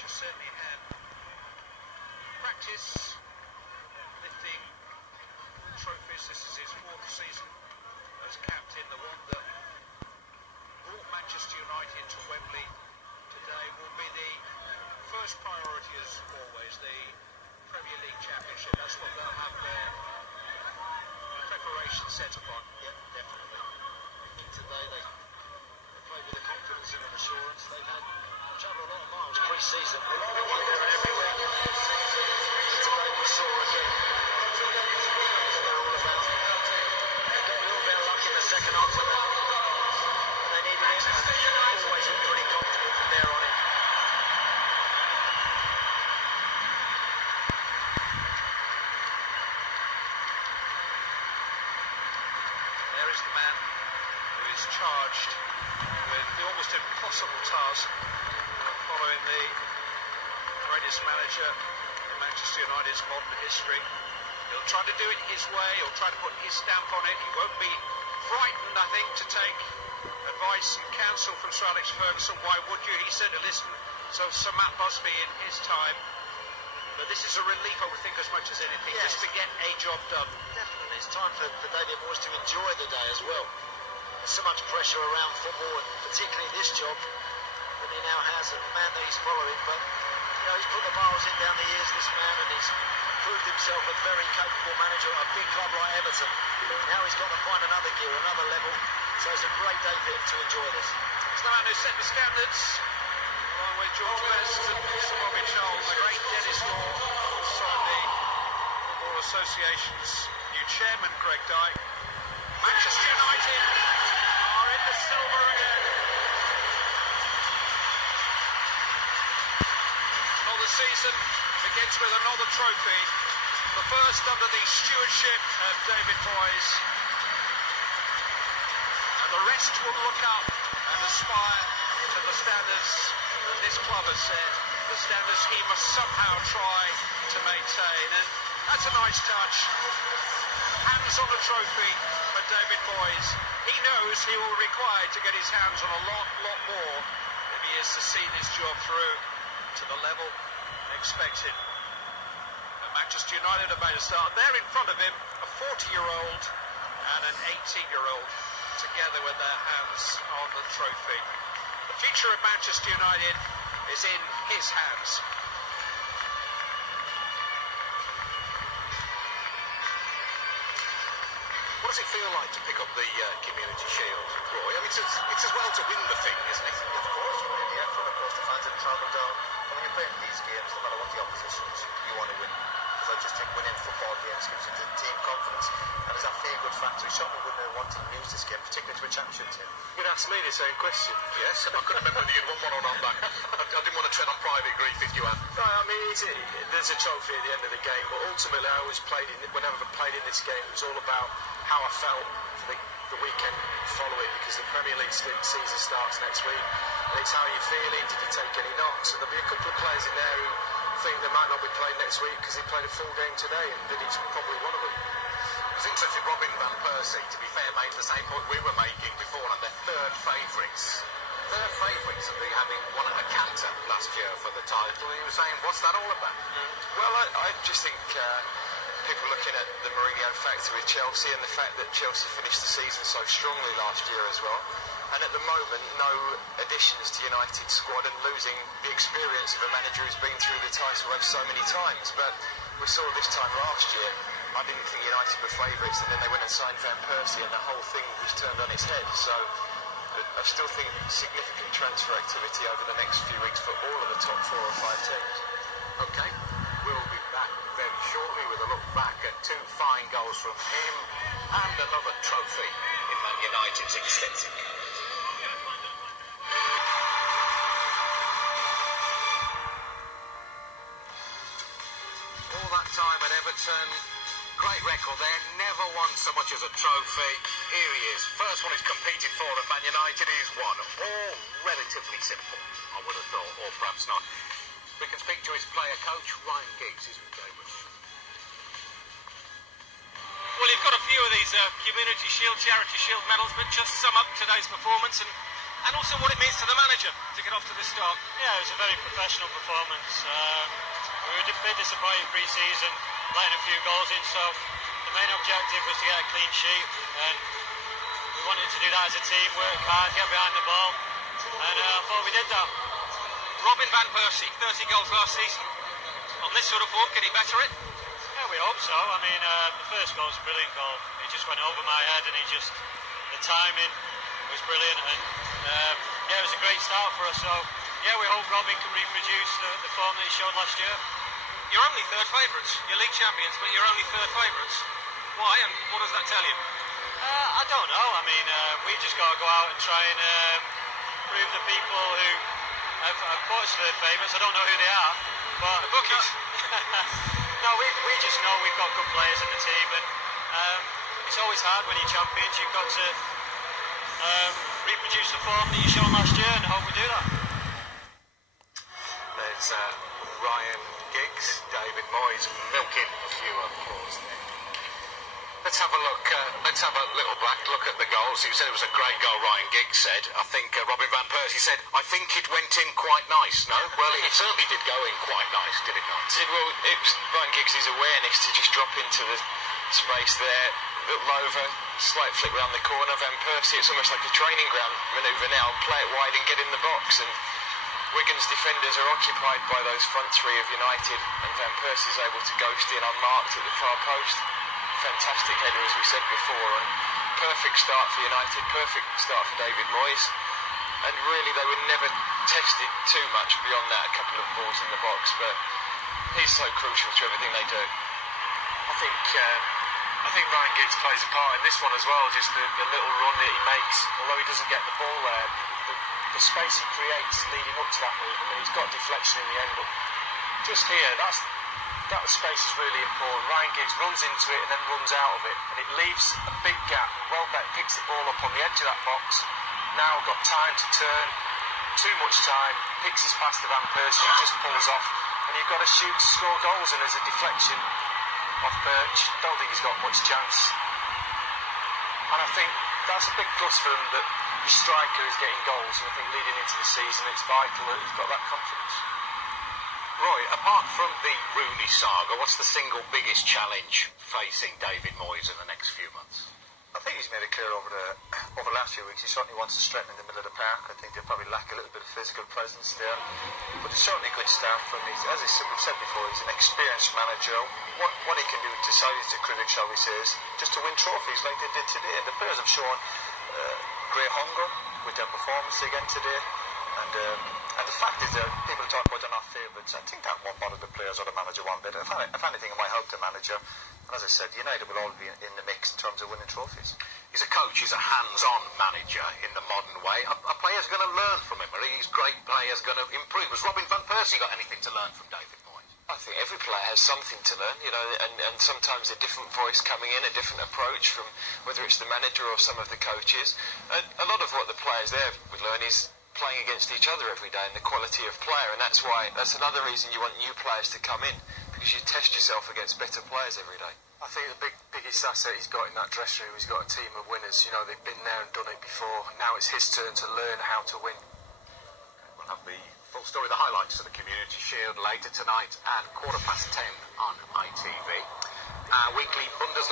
which has certainly had practice lifting trophies. This is his 4th season as captain. The one that brought Manchester United to Wembley today will be the first priority, as always, the Premier League Championship. That's what they'll have their preparation set upon. Yep, definitely. I think today they played with the confidence and an assurance. They've had travel a lot of miles pre-season. They're everywhere. Today we saw again. They're all about. They got a little bit of luck in the second half of that. And they needed it, and always looked pretty comfortable from there on in. There is the man who is charged with the almost impossible task of following the greatest manager in Manchester United's modern history. He'll try to do it his way, he'll try to put his stamp on it. He won't be frightened, I think, to take advice and counsel from Sir Alex Ferguson. Why would you? He said to listen. So Sir Matt Busby in his time. But this is a relief, I would think, as much as anything, yes, just to get a job done. Definitely. It's time for David Moyes to enjoy the day as well. There's so much pressure around football, and particularly this job that he now has, and the man that he's following. But, you know, he's put the miles in down the years, this man, and he's proved himself a very capable manager at a big club like Everton. Now he's got to find another gear, another level. So it's a great day for him to enjoy this. It's the man who set the standards, along with George Best and Sir Bobby Charles, the great Dennis Law, also the Football Association's new chairman, Greg Dyke. Manchester United are in the silver again. Another season begins with another trophy, the first under the stewardship of David Moyes. And the rest will look up and aspire to the standards that this club has set, the standards he must somehow try to maintain. And that's a nice touch. Hands on a trophy for David Moyes. He knows he will be required to get his hands on a lot more if he is to see this job through to the level expected. And Manchester United have made a start. There in front of him, a 40-year-old and an 18-year-old, together with their hands on the trophy. The future of Manchester United is in his hands. What does it feel like to pick up the Community Shield, Roy? I mean, it's as well to win the thing, isn't it? Of course, really. Yeah, of course, the fans have travelled down. And when you're playing these games, no matter what the opposition is, you want to win. Because I just think winning football games gives you the team confidence. And there's that feel-good factor. He certainly wouldn't have wanted to lose this game, particularly to a championship team. You'd ask me the same question. Yes, I couldn't remember whether you'd won one or not back. I didn't want to tread on private grief if you had. No, I mean, there's a trophy at the end of the game, but ultimately I always whenever I played in this game, it was all about how I felt for the weekend following, because the Premier League season starts next week, and it's how you're feeling. Did you take any knocks? And there'll be a couple of players in there who think they might not be playing next week because they played a full game today, and Vidic probably one of them. It was interesting, Robin Van Persie, to be fair, made the same point we were making before, and they're third favourites. Third favourites of having won a canter last year for the title. He was saying, what's that all about? Well, I just think people looking at the Mourinho factor with Chelsea, and the fact that Chelsea finished the season so strongly last year as well, and at the moment no additions to United's squad, and losing the experience of a manager who's been through the title race so many times. But we saw this time last year, I didn't think United were favourites, and then they went and signed Van Persie, and the whole thing was turned on its head. So I still think significant transfer activity over the next few weeks for all of the top 4 or 5 teams. Okay, we'll be back very shortly with a look back at 2 fine goals from him and another trophy in Man United's extensive career. All that time at Everton, great record there, never won so much as a trophy. Here he is, first one he's competed for at Man United, he's won. All relatively simple, I would have thought, or perhaps not. We can speak to his player coach, Ryan Giggs, isn't it, David? Well, you've got a few of these Community Shield, Charity Shield medals, but just sum up today's performance and also what it means to the manager to get off after the stop? Yeah, it was a very professional performance. We were a bit disappointed pre-season, letting a few goals in, so the main objective was to get a clean sheet, and we wanted to do that as a team, work hard, get behind the ball, and I thought we did that. Robin Van Persie, 30 goals last season. On this sort of form, can he better it? Yeah, we hope so. I mean, the first goal was a brilliant goal. It just went over my head, and the timing was brilliant, and yeah, it was a great start for us. So yeah, we hope Robin can reproduce the form that he showed last year. You're only third favourites. You're league champions, but you're only third favourites. Why, and what does that tell you? I don't know. I mean, we just got to go out and try and prove the people who have put us third favourites. I don't know who they are, but The bookies. No, we just know we've got good players in the team, and it's always hard when you're champions. You've got to reproduce the form that you showed last year, and I hope we do that. There's Ryan Giggs, David Moyes milking a few applause there. Let's have a look. Let's have a little back look at the goals. You said it was a great goal, Ryan Giggs said. I think Robin Van Persie said, I think it went in quite nice, no? Well, it certainly did go in quite nice, did it not? It was Ryan Giggs' awareness to just drop into the space there, little over, slight flick round the corner. Van Persie, it's almost like a training ground manoeuvre now, play it wide and get in the box. And Wigan's defenders are occupied by those front three of United, and Van Persie's able to ghost in unmarked at the far post. Fantastic header, as we said before, and perfect start for United, perfect start for David Moyes, and really they were never tested too much beyond that, a couple of balls in the box, but he's so crucial to everything they do. I think Ryan Giggs plays a part in this one as well, just the little run that he makes, although he doesn't get the ball there, the space he creates leading up to that move. I mean, he's got deflection in the end, but just here, that space is really important. Ryan Giggs runs into it and then runs out of it, and it leaves a big gap. Welbeck picks the ball up on the edge of that box, now got time to turn, too much time, picks his pass to Van Persie, who just pulls off, and you've got to shoot to score goals, and there's a deflection off Birch. Don't think he's got much chance, and I think that's a big plus for him that his striker is getting goals, and I think leading into the season it's vital that he's got that confidence. Roy, apart from the Rooney saga, what's the single biggest challenge facing David Moyes in the next few months? I think he's made it clear over the last few weeks he certainly wants to strengthen in the middle of the park. I think they probably lack a little bit of physical presence there, but it's certainly a good start for him. As we've said before, he's an experienced manager. What he can do to silence the critics, shall we say, is just to win trophies like they did today, and the players have shown great hunger with their performance again today. And the fact is that people talk about they're not favourites. I think that won't bother the players or the manager one bit. If anything, it might help the manager. And as I said, United will all be in the mix in terms of winning trophies. He's a coach, he's a hands-on manager in the modern way. A player's going to learn from him, or he's great players going to improve. Has Robin Van Persie got anything to learn from David Moyes? I think every player has something to learn, and sometimes a different voice coming in, a different approach from whether it's the manager or some of the coaches. A lot of what the players there would learn is playing against each other every day and the quality of player, and that's another reason you want new players to come in, because you test yourself against better players every day. I think the biggest asset he's got in that dressing room, he's got a team of winners. They've been there and done it before. Now it's his turn to learn how to win. We'll have the full story, the highlights of the Community Shield later tonight at 10:15 on ITV. Our weekly Bundesliga